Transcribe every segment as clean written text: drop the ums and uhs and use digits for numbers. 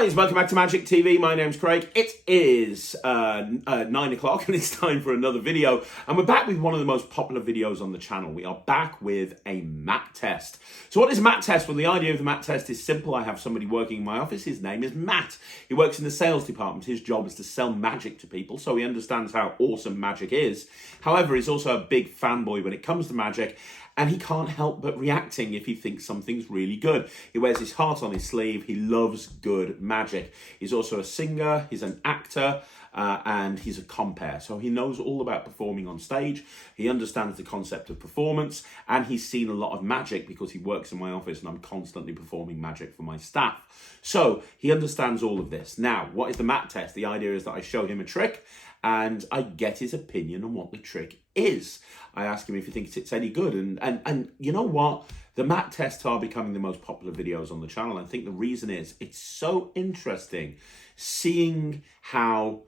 guys, welcome back to Magic TV. My name's Craig. It is 9 o'clock and it's time for another video. And we're back with one of the most popular videos on the channel. We are back with a mat test. So what is a mat test? Well, the idea of the mat test is simple. I have somebody working in my office. His name is Matt. He works in the sales department. His job is to sell magic to people, so he understands how awesome magic is. However, he's also a big fanboy when it comes to magic, and he can't help but reacting if he thinks something's really good. He wears his heart on his sleeve. He loves good magic. He's also a singer, he's an actor, and he's a compere. So he knows all about performing on stage. He understands the concept of performance, and he's seen a lot of magic because he works in my office and I'm constantly performing magic for my staff. So he understands all of this. Now, what is the mat test? The idea is that I show him a trick and I get his opinion on what the trick is. I ask him if he thinks it's any good. And you know what? The mat tests are becoming the most popular videos on the channel. I think the reason is it's so interesting seeing how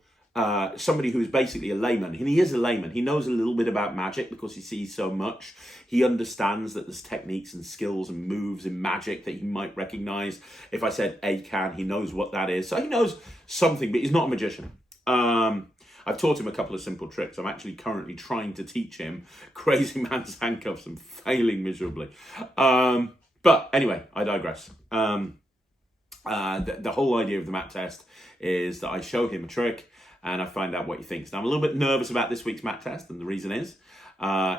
somebody who's basically a layman, and he is a layman, he knows a little bit about magic because he sees so much. He understands that there's techniques and skills and moves in magic that he might recognize. If I said A-can, he knows what that is. So he knows something, but he's not a magician. I've taught him a couple of simple tricks. I'm actually currently trying to teach him Crazy Man's Handcuffs and failing miserably. But anyway, I digress. The whole idea of the mat test is that I show him a trick and I find out what he thinks. Now, I'm a little bit nervous about this week's mat test, and the reason is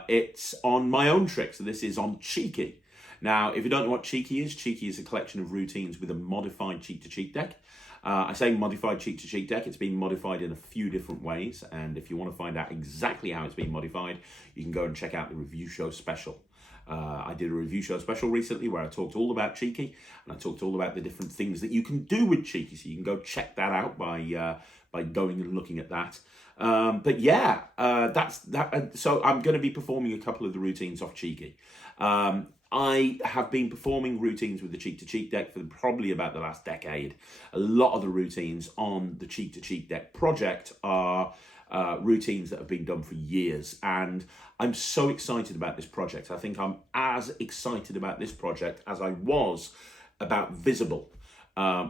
it's on my own trick. So this is on Cheeky. Now, if you don't know what Cheeky is a collection of routines with a modified cheek-to-cheek deck. I say modified cheek-to-cheek deck. It's been modified in a few different ways, and if you want to find out exactly how it's been modified, you can go and check out the review show special. I did a review show special recently where I talked all about Cheeky, and I talked all about the different things that you can do with Cheeky, so you can go check that out by going and looking at that. But yeah, that's that. So I'm going to be performing a couple of the routines off Cheeky. I have been performing routines with the cheek-to-cheek deck for probably about the last decade. A lot of the routines on the cheek-to-cheek deck project are routines that have been done for years, and I'm so excited about this project. I think I'm as excited about this project as I was about Visible,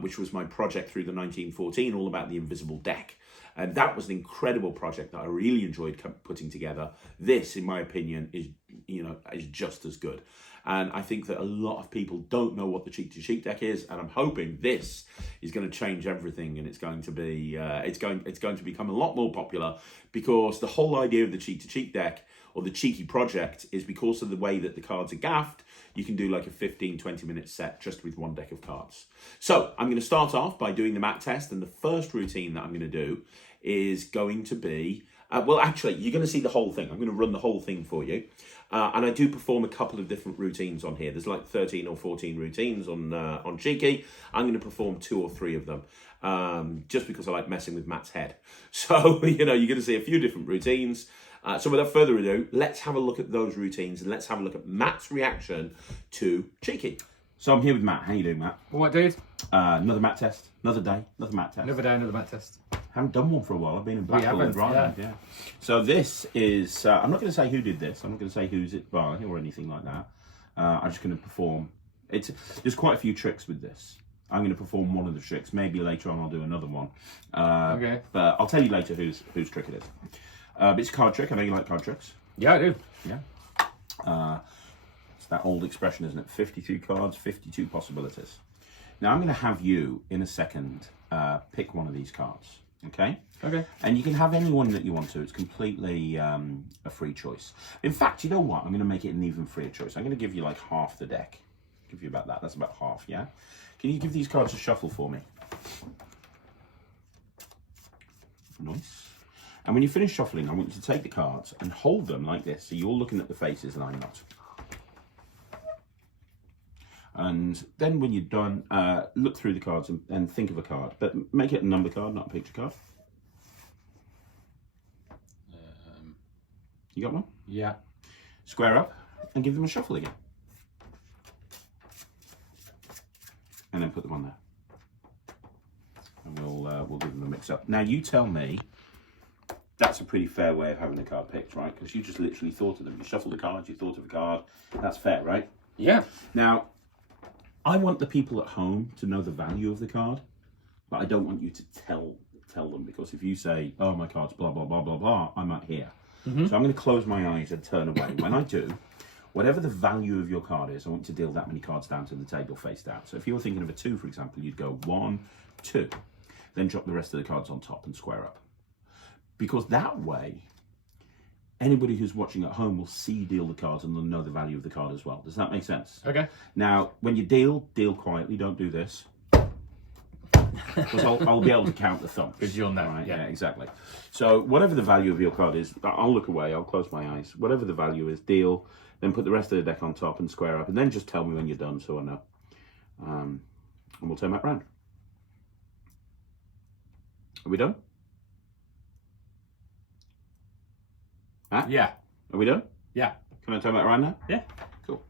which was my project through the 1914, all about the invisible deck. And that was an incredible project that I really enjoyed putting together. This, in my opinion, is just as good. And I think that a lot of people don't know what the cheek-to-cheek deck is, and I'm hoping this is going to change everything, and it's going to be it's going to become a lot more popular, because the whole idea of the cheek-to-cheek deck or the Cheeky project is because of the way that the cards are gaffed. You can do like a 15-20 minute set just with one deck of cards. So I'm going to start off by doing the mat test, and the first routine that I'm going to do is going to be well, actually, you're going to see the whole thing. I'm going to run the whole thing for you. And I do perform a couple of different routines on here. There's like 13 or 14 routines on Cheeky. I'm going to perform 2 or 3 of them, just because I like messing with Matt's head. So, you're going to see a few different routines. So without further ado, let's have a look at those routines and let's have a look at Matt's reaction to Cheeky. So I'm here with Matt. How you doing, Matt? All right, dude. Another mat test, another day, another mat test. Another day, another mat test. Haven't done one for a while. I've been in Blackpool and Brighton. Yeah. So this is, I'm not going to say who did this. I'm not going to say who's it by or anything like that. I'm just going to perform. There's quite a few tricks with this. I'm going to perform one of the tricks. Maybe later on I'll do another one. Okay. But I'll tell you later whose trick it is. It's a card trick. I know you like card tricks. Yeah, I do. Yeah. It's that old expression, isn't it? 52 cards, 52 possibilities. Now I'm going to have you in a second pick one of these cards. Okay? Okay. And you can have any one that you want to. It's completely a free choice. In fact, you know what? I'm going to make it an even freer choice. I'm going to give you like half the deck. Give you about that. That's about half, yeah? Can you give these cards a shuffle for me? Nice. And when you finish shuffling, I want you to take the cards and hold them like this. So you're looking at the faces and I'm not. And then when you're done, look through the cards and think of a card, but make it a number card, not a picture card. You got one? Yeah. Square up and give them a shuffle again. And then put them on there. And we'll give them a mix up. Now you tell me, that's a pretty fair way of having a card picked, right? Because you just literally thought of them. You shuffled the cards, you thought of a card. That's fair, right? Yeah. Now, I want the people at home to know the value of the card. But I don't want you to tell them, because if you say, oh, my card's blah, blah, blah, blah, blah, I might hear. So I'm going to close my eyes and turn away. When I do, whatever the value of your card is, I want you to deal that many cards down to the table face down. So if you were thinking of a 2, for example, you'd go 1, 2, then drop the rest of the cards on top and square up. Because that way, anybody who's watching at home will see you deal the cards and they'll know the value of the card as well. Does that make sense? Okay. Now, when you deal quietly. Don't do this. Because I'll be able to count the thumps. Because you'll know. Right? Yeah, exactly. So whatever the value of your card is, I'll look away, I'll close my eyes. Whatever the value is, deal, then put the rest of the deck on top and square up, and then just tell me when you're done so I know. And we'll turn back round. Are we done? Huh? Yeah. Are we done? Yeah. Can I turn back around now? Yeah. Cool.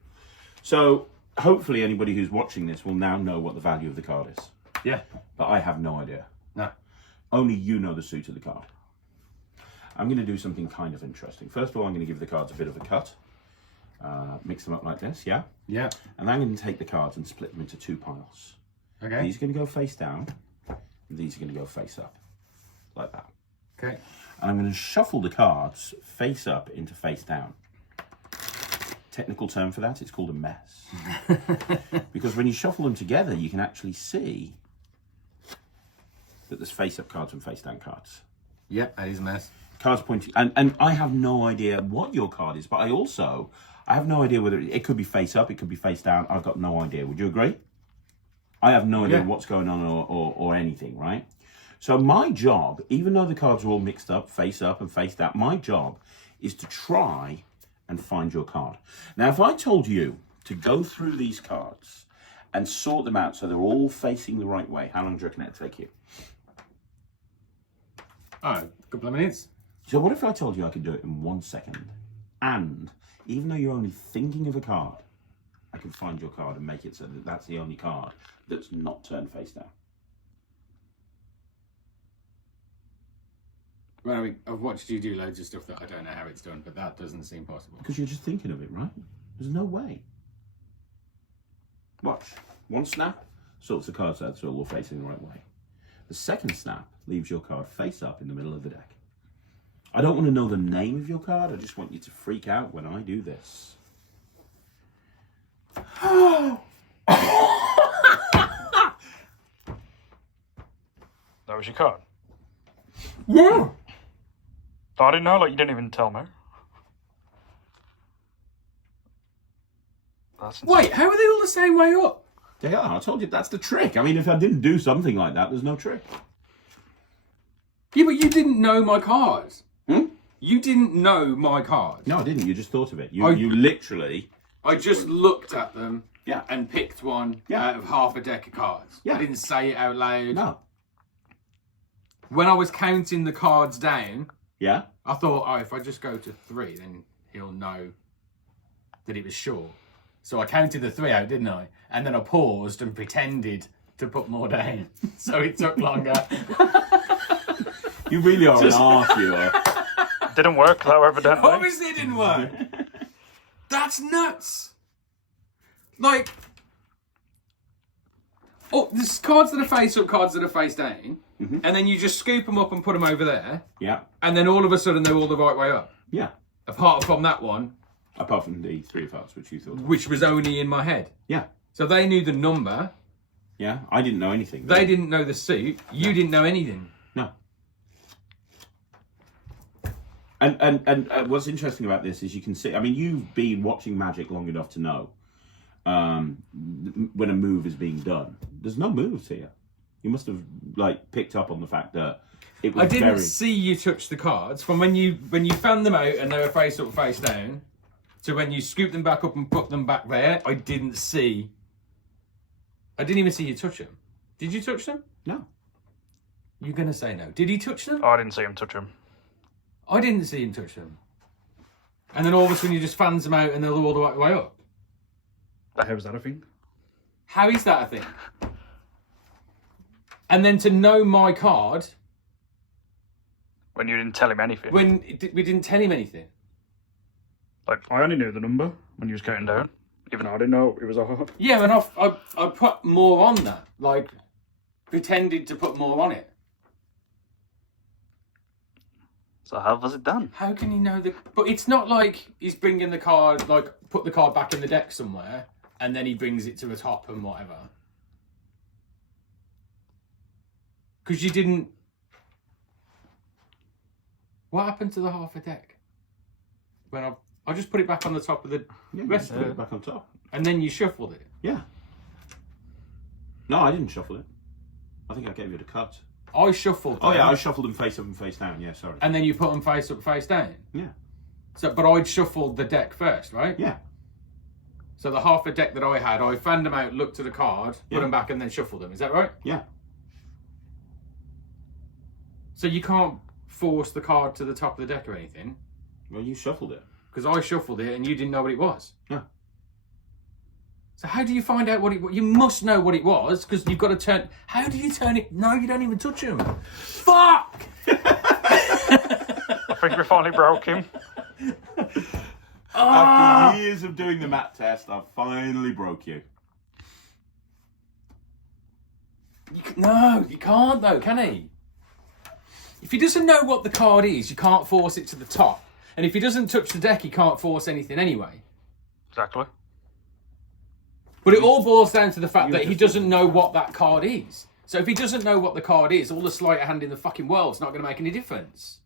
So hopefully anybody who's watching this will now know what the value of the card is. Yeah. But I have no idea. No. Only you know the suit of the card. I'm going to do something kind of interesting. First of all, I'm going to give the cards a bit of a cut. Mix them up like this, yeah? Yeah. And I'm going to take the cards and split them into 2 piles. Okay. These are going to go face down, and these are going to go face up, like that. Okay. And I'm going to shuffle the cards face up into face down. Technical term for that, it's called a mess. Because when you shuffle them together, you can actually see that there's face up cards and face down cards. Yep, that is a mess. Cards pointing, and I have no idea what your card is, but I have no idea whether it could be face up, it could be face down. I've got no idea. Would you agree? I have no idea what's going on or anything, right? So my job, even though the cards are all mixed up and face down, my job is to try and find your card. Now, if I told you to go through these cards and sort them out so they're all facing the right way, how long do you reckon it'd take you? Oh, a couple of minutes. So what if I told you I could do it in 1 second? And even though you're only thinking of a card, I can find your card and make it so that that's the only card that's not turned face down. Well, I mean, I've watched you do loads of stuff that I don't know how it's done, but that doesn't seem possible. Because you're just thinking of it, right? There's no way. Watch. 1 snap sorts the cards out so they're all facing the right way. The second snap leaves your card face up in the middle of the deck. I don't want to know the name of your card. I just want you to freak out when I do this. That was your card? Yeah. I didn't know, like, you didn't even tell me. That's insane. Wait, how are they all the same way up? They are. I told you that's the trick. I mean, if I didn't do something like that, there's no trick. Yeah, but you didn't know my cards. You didn't know my cards. No, I didn't. You just thought of it. You literally... I just looked at them Yeah. and picked one Yeah. out of half a deck of cards. Yeah. I didn't say it out loud. No. When I was counting the cards down, Yeah? I thought, oh, if I just go to 3, then he'll know that it was short. So I counted the 3 out, didn't I? And then I paused and pretended to put more down. So it took longer. You really are an arse, you are. Didn't work, though, evidently. Obviously it didn't work. That's nuts. Like, oh, there's cards that are face up, cards that are face down. And then you just scoop them up and put them over there. Yeah. And then all of a sudden they're all the right way up. Yeah. Apart from that one, Apart from the 3 of hearts, which you thought. which was only in my head. Yeah. So they knew the number. Yeah. I didn't know anything. They didn't know the suit. You didn't know anything. No. And what's interesting about this is you can see, I mean, you've been watching Magic long enough to know when a move is being done. There's no moves here. You must have, like, picked up on the fact that it was I didn't see you touch the cards from when you found them out and they were face up, face down, to when you scooped them back up and put them back there. I didn't even see you touch them. Did you touch them? No. You're going to say no. Did he touch them? Oh, I didn't see him touch him. I didn't see him touch them. And then all of a sudden you just fans them out and they're all the way up. How was that a thing? How is that a thing? And then to know my card When you didn't tell him anything. when we didn't tell him anything. Like, I only knew the number when you was counting down. Even I didn't know it was a heart. Yeah, and I put more on that. Like, pretended to put more on it. So how was it done? How can he know the... But it's not like he's bringing the card, like, put the card back in the deck somewhere, and then he brings it to the top and whatever. Because you didn't... What happened to the half a deck? When I just put it back on the top of the rest of Put it. it back on top. And then you shuffled it. Yeah. No, I didn't shuffle it. I think I gave you the cards. I shuffled them. Oh yeah, I shuffled them face up and face down. Yeah, sorry. And then you put them face up, face down. Yeah. So, but I'd shuffled the deck first, right? Yeah. So the half a deck that I had, I fanned them out, looked to the card, put them back, and then shuffled them. Is that right? Yeah. So you can't force the card to the top of the deck or anything, Well, you shuffled it. because I shuffled it and you didn't know what it was. Yeah. So how do you find out what it was? You must know what it was, because you've got to turn... How do you turn it? No, you don't even touch him. Fuck! I think we finally broke him. After years of doing the mat test, I finally broke you. No, you can't though, can he? If he doesn't know what the card is, you can't force it to the top. And if he doesn't touch the deck, he can't force anything anyway. Exactly. But it all boils down to the fact that he doesn't know what that card is. So if he doesn't know what the card is, all the sleight of hand in the fucking world's not going to make any difference.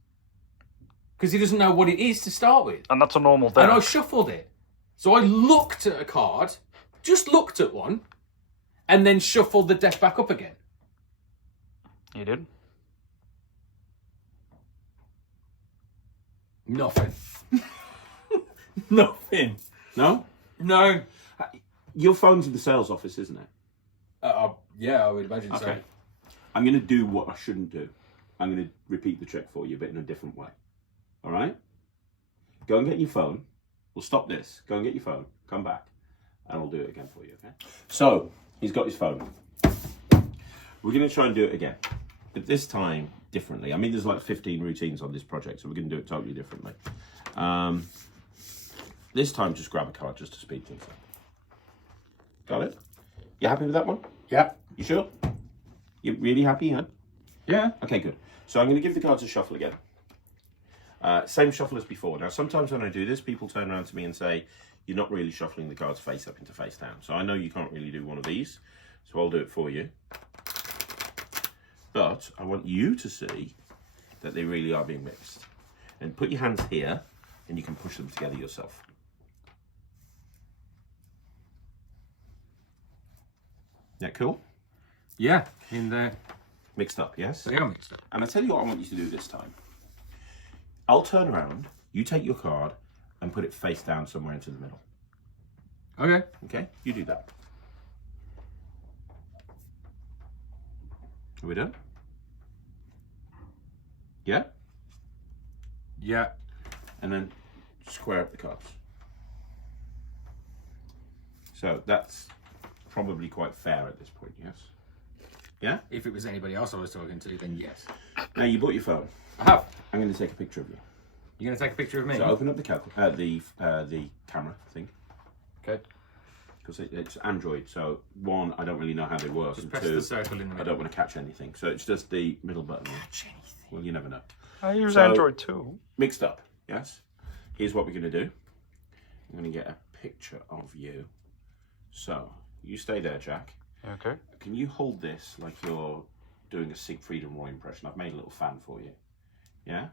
Because he doesn't know what it is to start with. And that's a normal deck. And I shuffled it. So I looked at a card, just looked at one, and then shuffled the deck back up again. You did? Nothing. Nothing. No? No. Your phone's in the sales office, isn't it? Yeah, I would imagine so. Okay. I'm going to do what I shouldn't do. I'm going to repeat the trick for you, but in a different way. All right? Go and get your phone. We'll stop this. Go and get your phone. Come back. And I'll do it again for you, okay? So, he's got his phone. We're going to try and do it again. But this time, differently. I mean, there's like 15 routines on this project, so we're going to do it totally differently. This time, just grab a card just to speed things up. Got it? You happy with that one? Yeah. You sure? You really happy, huh? Yeah. Okay, good. So I'm going to give the cards a shuffle again. Same shuffle as before. Now, sometimes when I do this, people turn around to me and say, you're not really shuffling the cards face up into face down. So I know you can't really do one of these, so I'll do it for you. But I want you to see that they really are being mixed. And put your hands here, and you can push them together yourself. Yeah, cool? Yeah. In there. Mixed up, yes? They are mixed up. And I tell you what I want you to do this time. I'll turn around, you take your card, and put it face down somewhere into the middle. Okay. Okay? You do that. Are we done? Yeah? Yeah. And then square up the cards. So that's probably quite fair at this point, yes? Yeah? If it was anybody else I was talking to, then yes. Now you bought your phone. I have. I'm going to take a picture of you. You're going to take a picture of me? So open up the camera thing. Okay. Because it's Android, so one, I don't really know how they work, Just and press two, the circle in the I middle. don't want to catch anything. So it's just the middle button. Catch anything. Well, you never know. I use So- Android too. Mixed up, yes? Here's what we're going to do. I'm going to get a picture of you. So, you stay there, Jack. Okay. Can you hold this like you're doing a Siegfried and Roy impression? I've made a little fan for you. Yeah?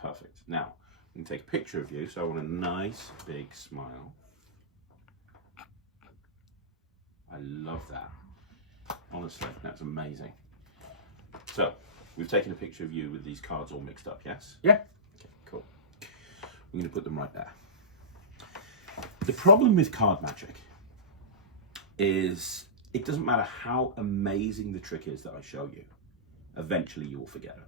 Perfect. Now, I'm going to take a picture of you, so I want a nice big smile. I love that. Honestly, that's amazing. So, we've taken a picture of you with these cards all mixed up, yes? Yeah. Okay, cool. I'm going to put them right there. The problem with card magic is it doesn't matter how amazing the trick is that I show you, eventually you will forget it.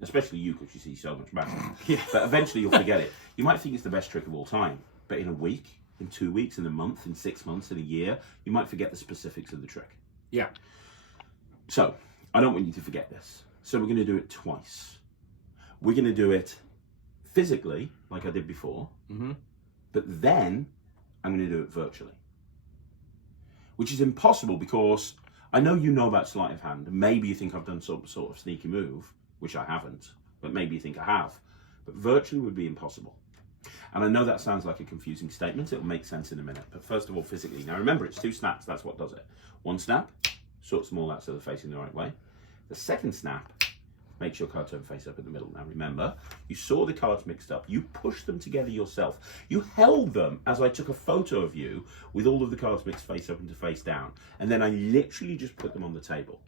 Especially you, because you see so much magic. Yeah. But eventually you'll forget it. You might think it's the best trick of all time, but in a week, in 2 weeks, in a month, in 6 months, in a year, you might forget the specifics of the trick. Yeah. So, I don't want you to forget this. So we're going to do it twice. We're going to do it physically, like I did before, but then I'm going to do it virtually. Which is impossible because I know you know about sleight of hand, and maybe you think I've done some sort of sneaky move, which I haven't, but maybe you think I have. But virtually would be impossible. And I know that sounds like a confusing statement. It'll make sense in a minute. But first of all, physically. Now remember, it's 2 snaps. That's what does it. 1 snap, sorts them all out so they're facing the right way. The second snap makes your card turn face up in the middle. Now remember, you saw the cards mixed up. You pushed them together yourself. You held them as I took a photo of you with all of the cards mixed face up and to face down. And then I literally just put them on the table.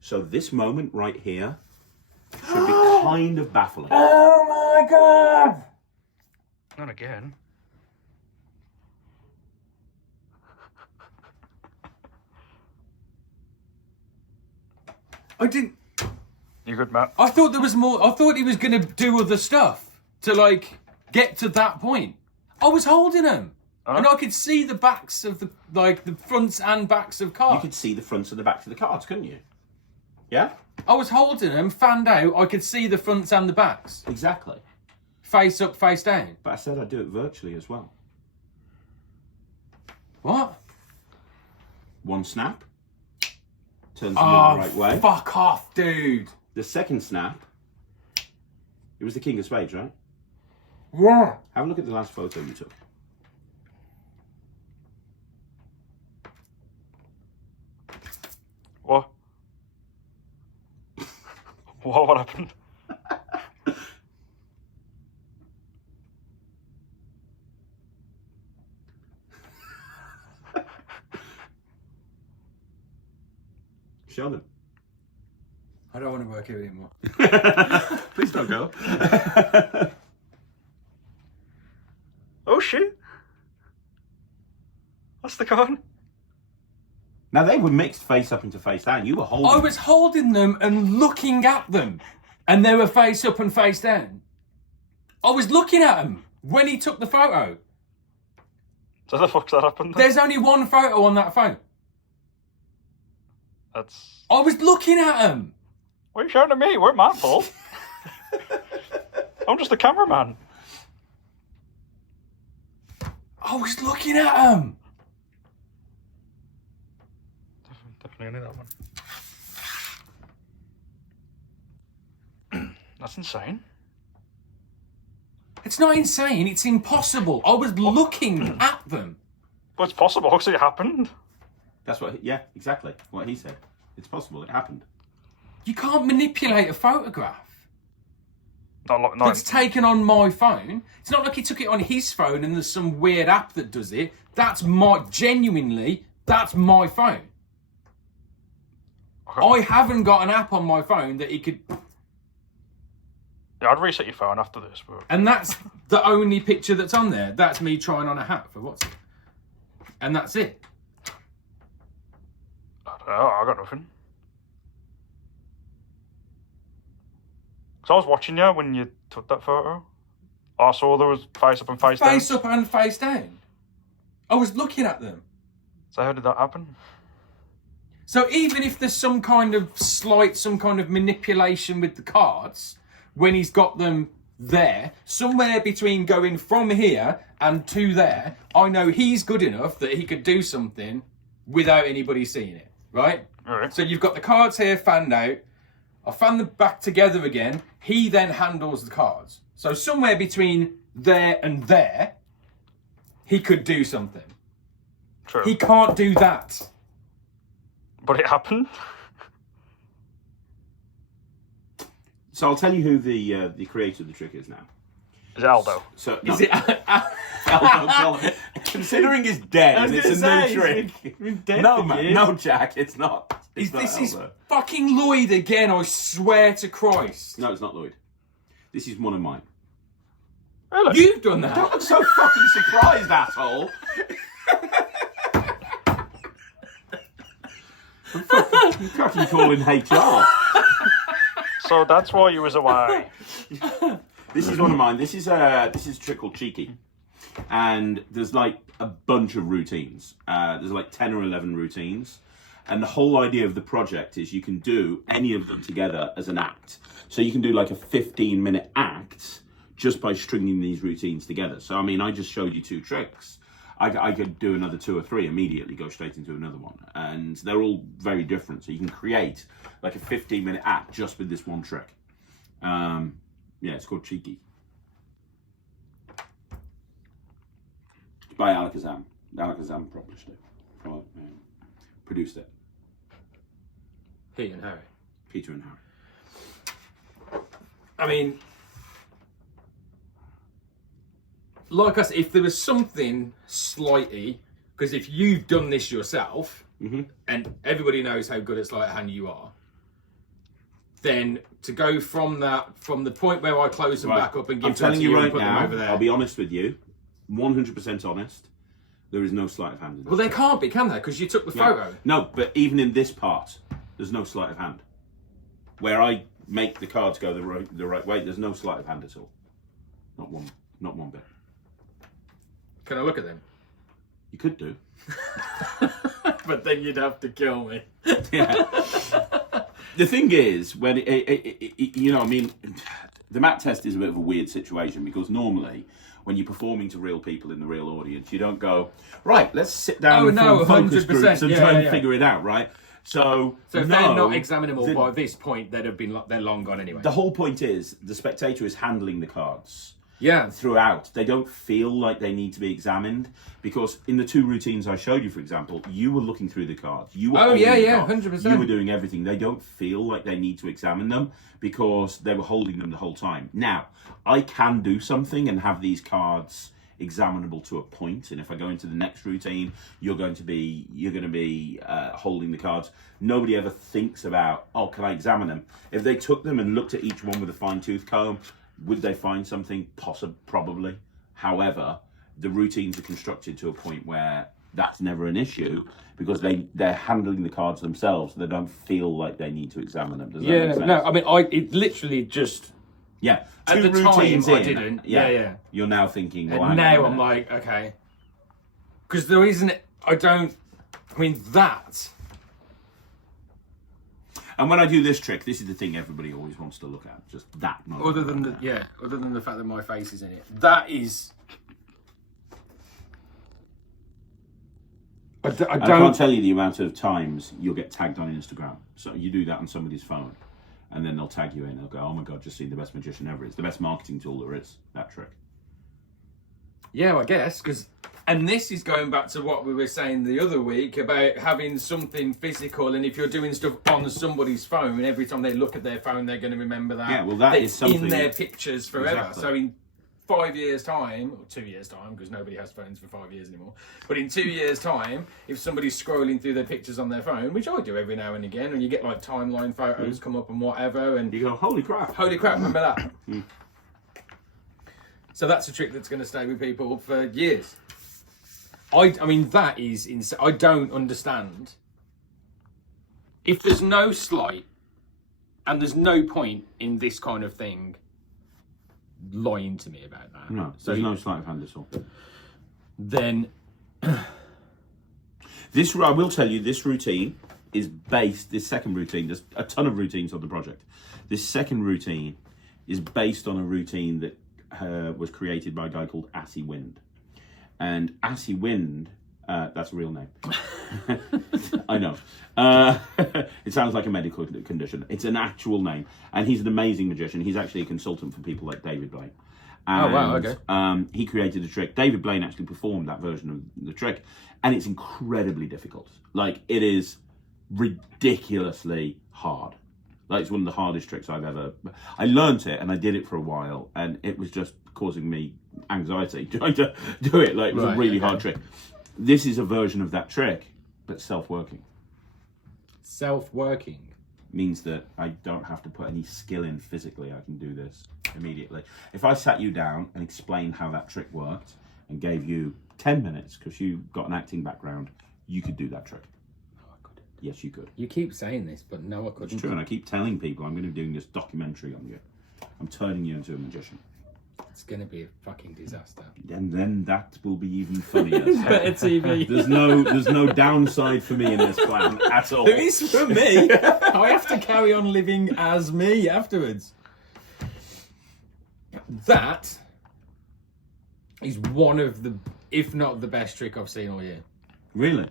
So this moment right here should be kind of baffling. Oh my god! Not again. I didn't. You good, Matt? I thought there was more. I thought he was going to do other stuff to like get to that point. I was holding them, and I could see the backs of the the fronts and backs of cards. You could see the fronts and the backs of the cards, couldn't you? Yeah? I was holding them, fanned out. I could see the fronts and the backs, Exactly. face up, face down. But I said I'd do it virtually as well. What? 1 snap. Turns them in the right way. Fuck off, dude. The second snap, it was the King of Spades, right? Yeah. Have a look at the last photo you took. What? What happened? Show them. I don't want to work here anymore. Please don't go. Oh shit! That's the card. Now they were mixed face up into face down. You were holding. I was holding them and looking at them, and they were face up and face down. I was looking at them when he took the photo. So the fuck's that happened? Then? There's only one photo on that phone. That's. I was looking at them. What are you shouting at me? We're my fault. I'm just a cameraman. I was looking at them. Definitely only that one. That's insane. It's not insane. It's impossible. I was looking at them. But it's possible because it happened. That's what. Yeah, exactly what he said. It's possible. It happened. You can't manipulate a photograph. Not It's taken on my phone. It's not like he took it on his phone and there's some weird app that does it. That's genuinely, that's my phone. Okay. I haven't got an app on my phone that he could... Yeah, I'd reset your phone after this, but... And that's the only picture that's on there. That's me trying on a hat for WhatsApp. And that's it. I don't know, I got nothing. So I was watching you when you took that photo. I saw there was face up and face down. Face up and face down. I was looking at them. So how did that happen? So even if there's some kind of manipulation with the cards, when he's got them there, somewhere between going from here and to there, I know he's good enough that he could do something without anybody seeing it, right? Alright. So you've got the cards here fanned out. I fan them back together again. He then handles the cards. So somewhere between there and there, he could do something. True. He can't do that. But it happened. So I'll tell you who the creator of the trick is now. Is it Aldo? So Is it? considering he's dead and it's a new trick. No, man, no, Jack, it's not. This is fucking Lloyd again, I swear to Christ. No, it's not Lloyd. This is one of mine. Really? You've done that. Don't look so fucking surprised, asshole. I'm fucking calling HR. So that's why you was away. This is one of mine. This is a trick called Cheeky, and there's like a bunch of routines. There's like 10 or 11 routines, and the whole idea of the project is you can do any of them together as an act. So you can do like a 15-minute act just by stringing these routines together. So I mean, I just showed you 2 tricks. I could do another 2 or 3 immediately, go straight into another one. And they're all very different. So you can create like a 15-minute act just with this one trick. Yeah, it's called Cheeky. It's by Alakazam. Alakazam published it. Produced it. Pete and Harry. Peter and Harry. I mean, like I said, if there was something slightly, because if you've done this yourself, and everybody knows how good at sleight of hand you are, then to go from the point where I close them back up and give them to you and put them over there. I'll be honest with you, 100% honest, there is no sleight of hand in this. Well, there can't be, can there? Because you took the photo. No, but even in this part, there's no sleight of hand. Where I make the cards go the right way, there's no sleight of hand at all. Not one bit. Can I look at them? You could do. But then you'd have to kill me. Yeah. The thing is, when you know, I mean, the mat test is a bit of a weird situation because normally, when you're performing to real people in the real audience, you don't go, right, let's sit down and form focus groups and try and figure it out, right? So if they're not examinable by this point, they're long gone anyway. The whole point is the spectator is handling the cards. Yeah. Throughout, they don't feel like they need to be examined because in the 2 routines I showed you, for example, you were looking through the cards. You were 100%. You were doing everything. They don't feel like they need to examine them because they were holding them the whole time. Now, I can do something and have these cards examinable to a point, and if I go into the next routine, you're going to be holding the cards. Nobody ever thinks about, oh, can I examine them? If they took them and looked at each one with a fine-tooth comb, would they find something? Probably. However, the routines are constructed to a point where that's never an issue because they're handling the cards themselves. So they don't feel like they need to examine them. Does that make sense? No. I mean, it literally just. Yeah. At the time, I didn't. Yeah. You're now thinking. Well, and now I'm like, okay, because there isn't. I mean that. And when I do this trick, this is the thing everybody always wants to look at. Just that moment. Other than the fact that my face is in it. That is. I can't tell you the amount of times you'll get tagged on Instagram. So you do that on somebody's phone, and then they'll tag you in. They'll go, "Oh my god, just seen the best magician ever." It's the best marketing tool there is. That trick. Yeah, I guess and this is going back to what we were saying the other week about having something physical, and if you're doing stuff on somebody's phone, every time they look at their phone, they're going to remember that. Yeah, well, that is something in their pictures forever. Exactly. So in 5 years' time, or 2 years' time, because nobody has phones for 5 years anymore, but in 2 years' time, if somebody's scrolling through their pictures on their phone, which I do every now and again, and you get like timeline photos come up and whatever, and you go, holy crap, remember that? So that's a trick that's going to stay with people for years. I mean, that is insane. I don't understand. If there's no sleight, and there's no point in this kind of thing lying to me about that. No, there's no sleight of hand at all. Then... I will tell you, this routine is based, this second routine, there's a ton of routines on the project. This second routine is based on a routine that was created by a guy called Assy Wind. And Assy Wind, that's a real name. I know. It sounds like a medical condition. It's an actual name. And he's an amazing magician. He's actually a consultant for people like David Blaine. And, oh, wow, okay. He created the trick. David Blaine actually performed that version of the trick. And it's incredibly difficult. Like, it is ridiculously hard. Like, it's one of the hardest tricks I've ever... I learnt it and I did it for a while and it was just causing me anxiety trying to do it. Like, it was a really hard trick. This is a version of that trick, but self-working. Self-working? Means that I don't have to put any skill in physically. I can do this immediately. If I sat you down and explained how that trick worked and gave you 10 minutes, because you've got an acting background, you could do that trick. Yes, you could. You keep saying this, but no, I couldn't. It's true, and I keep telling people I'm going to be doing this documentary on you. I'm turning you into a magician. It's going to be a fucking disaster. And then that will be even funnier. Better TV. There's no downside for me in this plan at all. There is for me. I have to carry on living as me afterwards. That is one of the if not the best trick I've seen all year. Really?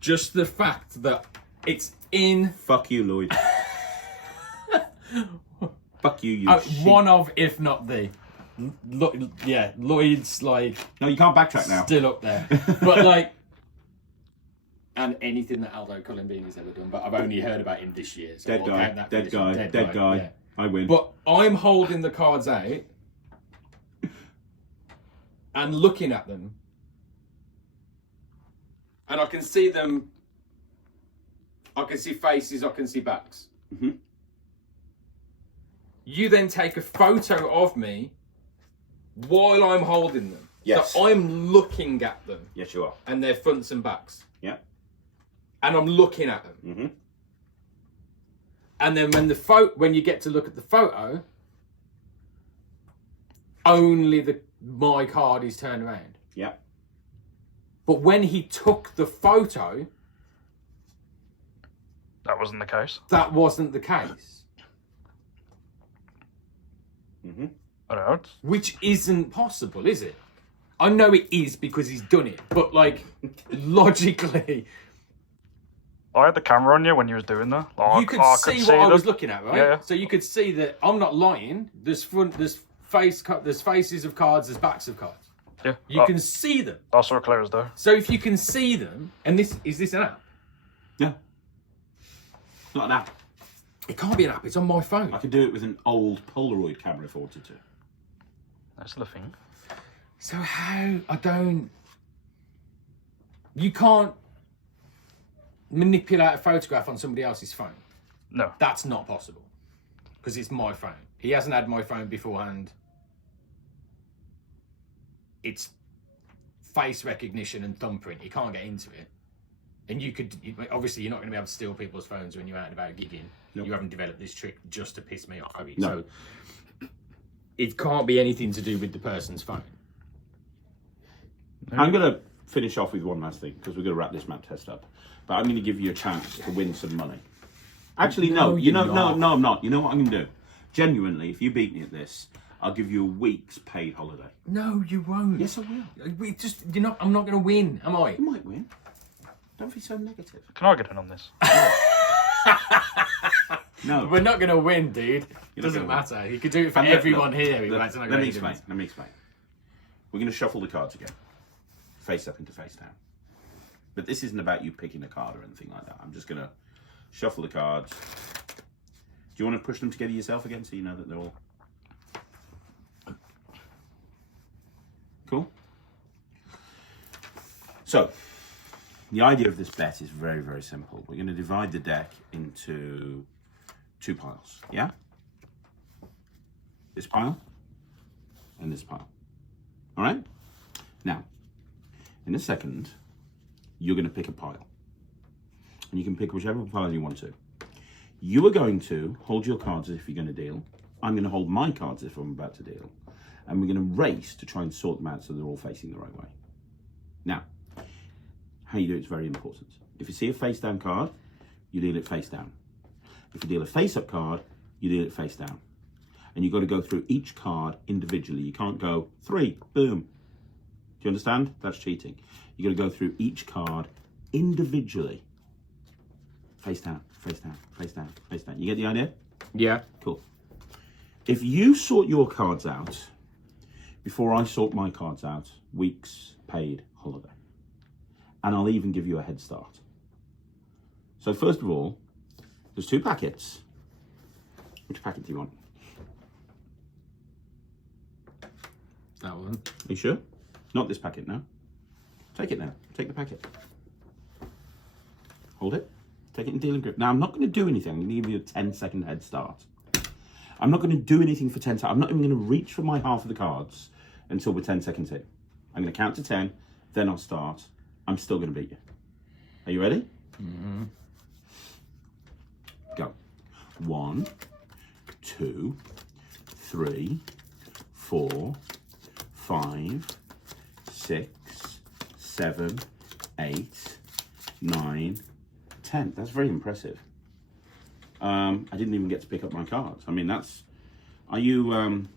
Just the fact that it's in... Fuck you, Lloyd. Fuck you, you sheep. one of, if not the... Lloyd's like... No, you can't backtrack now. Still up there. But like... And anything that Aldo Colombini's ever done, but I've only heard about him this year. So Dead we'll guy. count that Dead position. guy. Dead guy. Yeah. I win. But I'm holding the cards out and looking at them, and I can see them. I can see faces, I can see backs. Mm-hmm. You then take a photo of me while I'm holding them. Yes. So I'm looking at them. Yes, you are. And they're fronts and backs. Yeah. And I'm looking at them. Mm-hmm. And then when you get to look at the photo, only my card is turned around. Yeah. But when he took the photo, That wasn't the case. that wasn't the case. Mm-hmm. I don't know. Which isn't possible, is it? I know it is because he's done it, but like logically, I had the camera on you when you was doing that. Like, you could I see what them. I was looking at, right? Yeah. So you could see that I'm not lying. There's faces of cards, there's backs of cards. Yeah. You can see them. I saw it clear as day. So if you can see them, and is this an app? Yeah. Not an app. It can't be an app. It's on my phone. I could do it with an old Polaroid camera if I wanted to. That's the thing. So how you can't manipulate a photograph on somebody else's phone. No. That's not possible because it's my phone. He hasn't had my phone beforehand. It's face recognition and thumbprint. You can't get into it. And obviously you're not going to be able to steal people's phones when you're out and about gigging. Nope. You haven't developed this trick just to piss me off, have you? No. So it can't be anything to do with the person's phone. I'm going to finish off with one last thing because we're going to wrap this map test up. But I'm going to give you a chance to win some money. Actually, no. No, I'm not. You know what I'm going to do? Genuinely, if you beat me at this, I'll give you a week's paid holiday. No, you won't. Yes, I will. I'm not going to win, am I? You might win. Don't be so negative. Can I get in on this? No. We're not going to win, dude. It doesn't gonna matter. You could do it for everyone here. Let me explain. We're going to shuffle the cards again. Face up into face down. But this isn't about you picking a card or anything like that. I'm just going to shuffle the cards. Do you want to push them together yourself again so you know that they're all... Cool? So, the idea of this bet is very, very simple. We're going to divide the deck into two piles, yeah? This pile and this pile. All right? Now, in a second, you're going to pick a pile. And you can pick whichever pile you want to. You are going to hold your cards as if you're going to deal. I'm going to hold my cards as if I'm about to deal. And we're going to race to try and sort them out so they're all facing the right way. Now, how you do it is very important. If you see a face down card, you deal it face down. If you deal a face up card, you deal it face down. And you've got to go through each card individually. You can't go 3, boom. Do you understand? That's cheating. You've got to go through each card individually. Face down, face down, face down, face down. You get the idea? Yeah. Cool. If you sort your cards out before I sort my cards out, week's paid holiday. And I'll even give you a head start. So first of all, there's 2 packets. Which packet do you want? That one. Are you sure? Not this packet, no? Take it now. Take the packet. Hold it. Take it in dealing grip. Now, I'm not going to do anything. I'm going to give you a 10-second head start. I'm not going to do anything for 10 seconds. I'm not even going to reach for my half of the cards until we're 10 seconds in. I'm going to count to 10, then I'll start. I'm still going to beat you. Are you ready? Mm-hmm. Go. 1, 2, 3, 4, 5, 6, 7, 8, 9, 10. That's very impressive. I didn't even get to pick up my cards. I mean, that's... Are you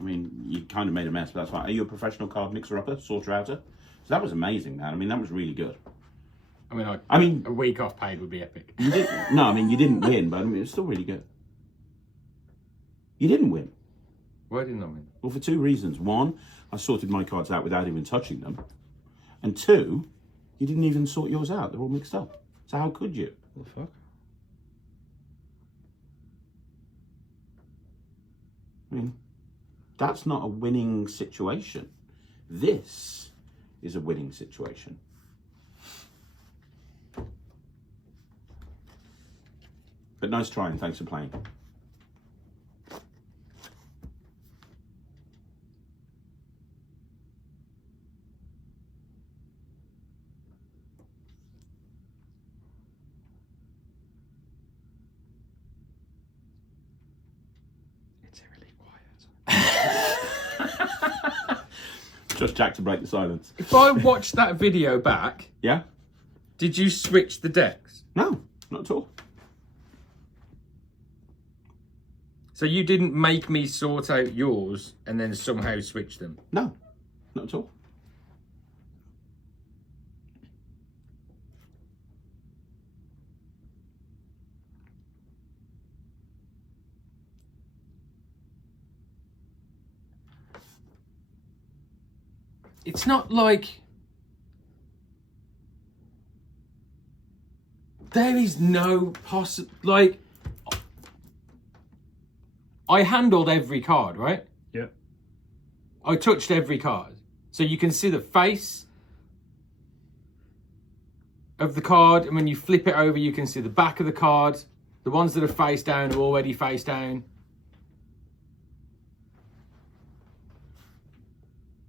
I mean, you kind of made a mess, but that's fine. Are you a professional card mixer-upper, sorter-outer? So that was amazing, man. I mean, that was really good. I mean, a week off paid would be epic. You didn't, no, I mean, you didn't win, but I mean, it was still really good. You didn't win. Why didn't I win? Well, for two reasons. One, I sorted my cards out without even touching them. And two, you didn't even sort yours out. They're all mixed up. So how could you? What the fuck? I mean, that's not a winning situation. This is a winning situation. But nice try and thanks for playing. It's really quiet. Just Jack to break the silence. If I watched that video back, Yeah? did you switch the decks? No, not at all. So you didn't make me sort out yours and then somehow switch them? No, not at all. It's not like there is no like I handled every card, right? Yeah. I touched every card. So you can see the face of the card, and when you flip it over you can see the back of the card. The ones that are face down are already face down.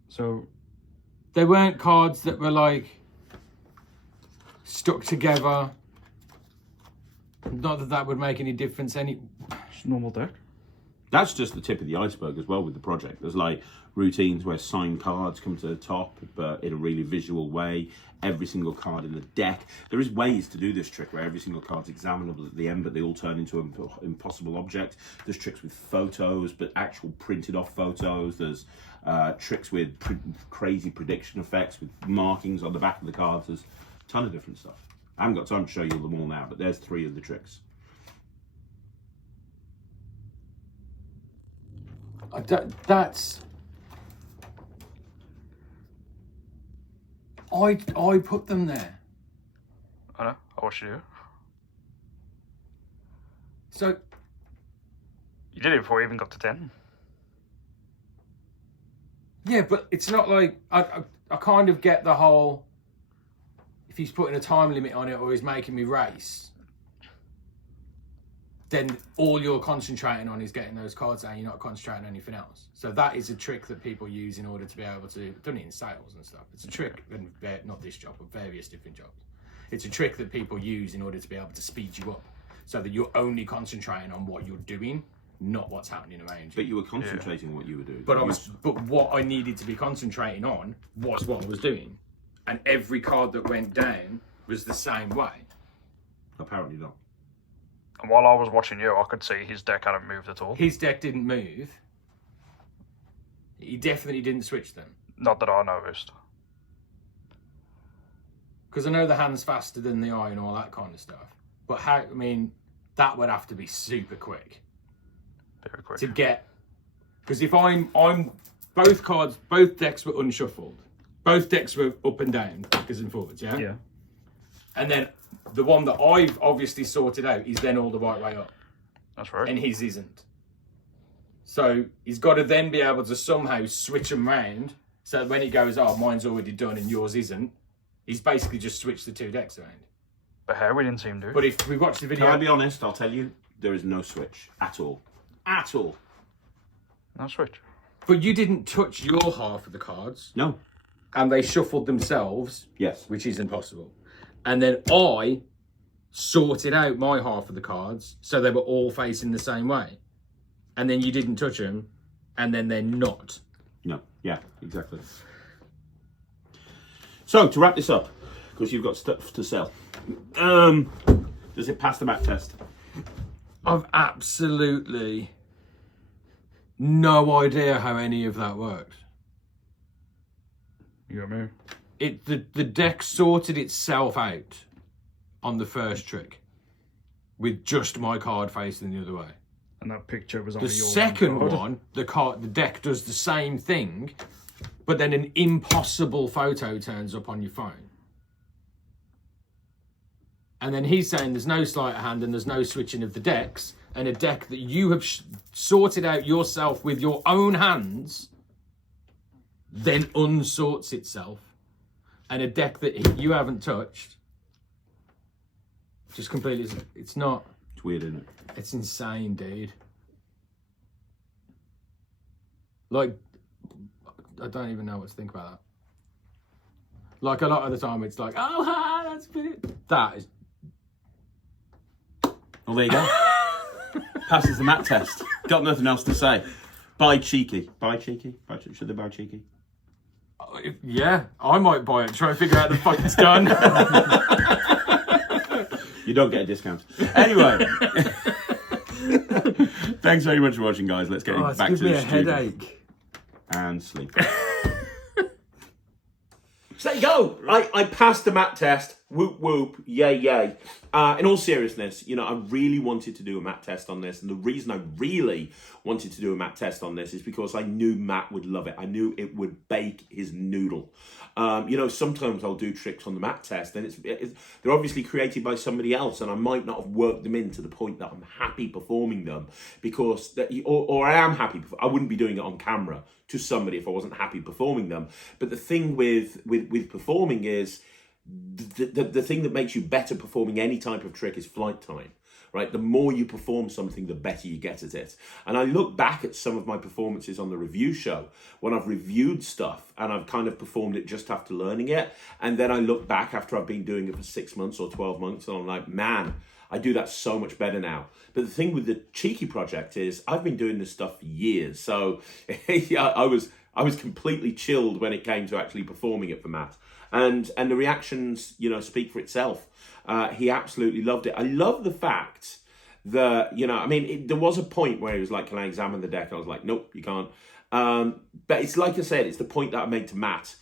So There weren't cards that were like stuck together. Not that that would make any difference. just normal deck. That's just the tip of the iceberg as well with the project. There's like routines where signed cards come to the top, but in a really visual way. Every single card in the deck. There is ways to do this trick where every single card's examinable at the end, but they all turn into an impossible object. There's tricks with photos, but actual printed off photos. There's tricks with crazy prediction effects with markings on the back of the cards. There's a ton of different stuff. I haven't got time to show you them all now, but there's 3 of the tricks. That's... I put them there. I know. I watched you. So You did it before you even got to 10. yeah, but it's not like I kind of get the whole, if he's putting a time limit on it or he's making me race, then all you're concentrating on is getting those cards out. You're not concentrating on anything else. So that is a trick that people use in order to be able to, done it in sales and stuff. It's a trick, and not this job, but various different jobs. It's a trick that people use in order to be able to speed you up, so that you're only concentrating on what you're doing, not what's happening around you. But you were concentrating on what you were doing. But what I needed to be concentrating on was what I was doing, and every card that went down was the same way. Apparently not. And while I was watching you, I could see his deck hadn't moved at all. His deck didn't move. He definitely didn't switch them. Not that I noticed. Because I know the hand's faster than the eye and all that kind of stuff. But how, I mean, that would have to be super quick Very quick. to get. Because if I'm both decks were unshuffled. Both decks were up and down, backwards and forwards, yeah? Yeah. And then the one that I've obviously sorted out is then all the right way up. That's right. And his isn't. So he's got to then be able to somehow switch them round, so that when he goes, oh, mine's already done and yours isn't, he's basically just switched the 2 decks around. But how we didn't seem to. But if we watch the video... Can I be honest? I'll tell you, there is no switch at all. At all. No switch. But you didn't touch your half of the cards. No. And they shuffled themselves. Yes. Which is impossible. And then I sorted out my half of the cards, so they were all facing the same way. And then you didn't touch them, and then they're not. No. Yeah, exactly. So, to wrap this up, because you've got stuff to sell, does it pass the MAC test? I've absolutely no idea how any of that worked. You got me. The deck sorted itself out on the first trick with just my card facing the other way. And that picture was on The second one, the deck does the same thing, but then an impossible photo turns up on your phone. And then he's saying there's no sleight of hand and there's no switching of the decks, and a deck that you have sorted out yourself with your own hands then unsorts itself, and a deck that you haven't touched just completely, it's not. It's weird, isn't it? It's insane, dude. Like, I don't even know what to think about that. Like, a lot of the time it's like, oh, hi, that's bit. That is. Well, there you go. Passes the mat test. Got nothing else to say. Buy cheeky. Buy cheeky? Should they buy cheeky? Yeah, I might buy it. Try and figure out the fuck it's done. You don't get a discount. Anyway. Thanks very much for watching, guys. Let's get back to the me a studio. headache. And sleep. So there you go. I passed the mat test. Whoop whoop. Yay yay. In all seriousness, you know, I really wanted to do a mat test on this, and the reason I really wanted to do a mat test on this is because I knew Matt would love it. I knew it would bake his noodle. You know, sometimes I'll do tricks on the mat test, and they're obviously created by somebody else, and I might not have worked them in to the point that I'm happy performing them, because or I am happy. I wouldn't be doing it on camera to somebody if I wasn't happy performing them. But the thing with performing is the thing that makes you better performing any type of trick is flight time. Right, the more you perform something, the better you get at it. And I look back at some of my performances on the review show when I've reviewed stuff and I've kind of performed it just after learning it. And then I look back after I've been doing it for 6 months or 12 months and I'm like, man, I do that so much better now. But the thing with the Cheeky project is I've been doing this stuff for years. So yeah, I was completely chilled when it came to actually performing it for Matt. And the reactions, you know, speak for itself. He absolutely loved it. I love the fact that, you know, I mean, there was a point where he was like, can I examine the deck? I was like, nope, you can't. But it's like I said, it's the point that I made to Matt.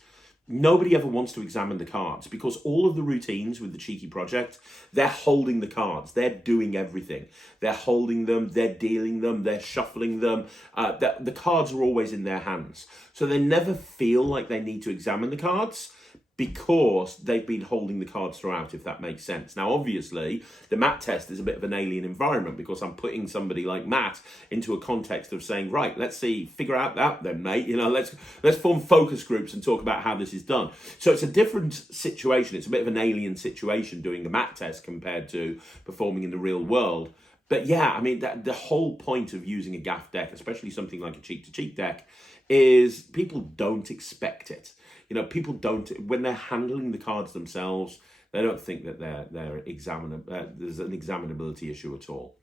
Nobody ever wants to examine the cards because all of the routines with the Cheeky project, they're holding the cards. They're doing everything. They're holding them, they're dealing them, they're shuffling them. The cards are always in their hands. So they never feel like they need to examine the cards, because they've been holding the cards throughout, if that makes sense. Now, obviously, the Matt test is a bit of an alien environment because I'm putting somebody like Matt into a context of saying, right, let's see, figure out that then, mate. You know, let's form focus groups and talk about how this is done. So it's a different situation. It's a bit of an alien situation doing a Matt test compared to performing in the real world. But yeah, I mean, the whole point of using a gaff deck, especially something like a cheek-to-cheek deck, is people don't expect it. You know, people don't, when they're handling the cards themselves, they don't think that there's an examinability issue at all.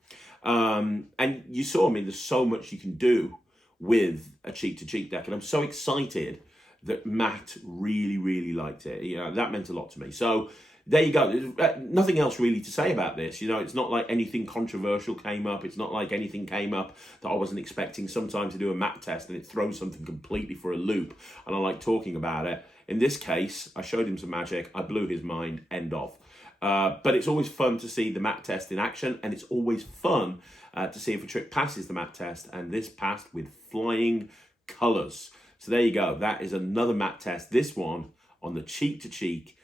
And you saw, I mean, there's so much you can do with a cheek-to-cheek deck. And I'm so excited that Matt really, really liked it. You know, that meant a lot to me. So there you go. There's nothing else really to say about this. You know, it's not like anything controversial came up. It's not like anything came up that I wasn't expecting. Sometimes to do a Matt test and it throws something completely for a loop, and I like talking about it. In this case, I showed him some magic. I blew his mind, end of. But it's always fun to see the Matt test in action, and it's always fun to see if a trick passes the Matt test, and this passed with flying colours. So there you go. That is another Matt test. This one on the cheek-to-cheek,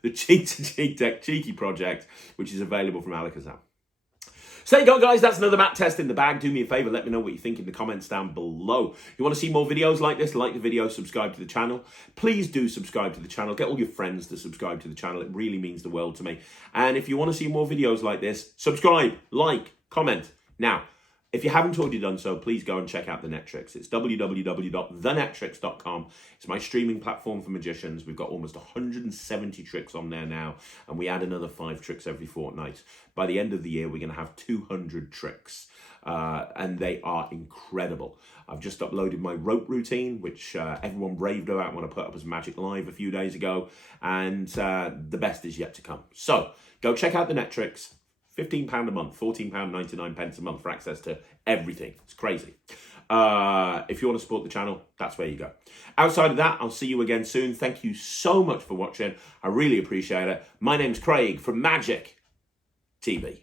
the cheek-to-cheek deck Cheeky project, which is available from Alakazam. So there you go, guys. That's another Matt test in the bag. Do me a favour, let me know what you think in the comments down below. If you want to see more videos like this, like the video, subscribe to the channel. Please do subscribe to the channel. Get all your friends to subscribe to the channel. It really means the world to me. And if you want to see more videos like this, subscribe, like, comment. Now, if you haven't already done so, please go and check out the NETRIX. It's www.thenetrix.com. It's my streaming platform for magicians. We've got almost 170 tricks on there now, and we add another 5 tricks every fortnight. By the end of the year, we're going to have 200 tricks, and they are incredible. I've just uploaded my rope routine, which everyone raved about when I put up as Magic Live a few days ago, and the best is yet to come. So go check out the NETRIX. £15 a month, £14.99 a month for access to everything. It's crazy. If you want to support the channel, that's where you go. Outside of that, I'll see you again soon. Thank you so much for watching. I really appreciate it. My name's Craig from Magic TV.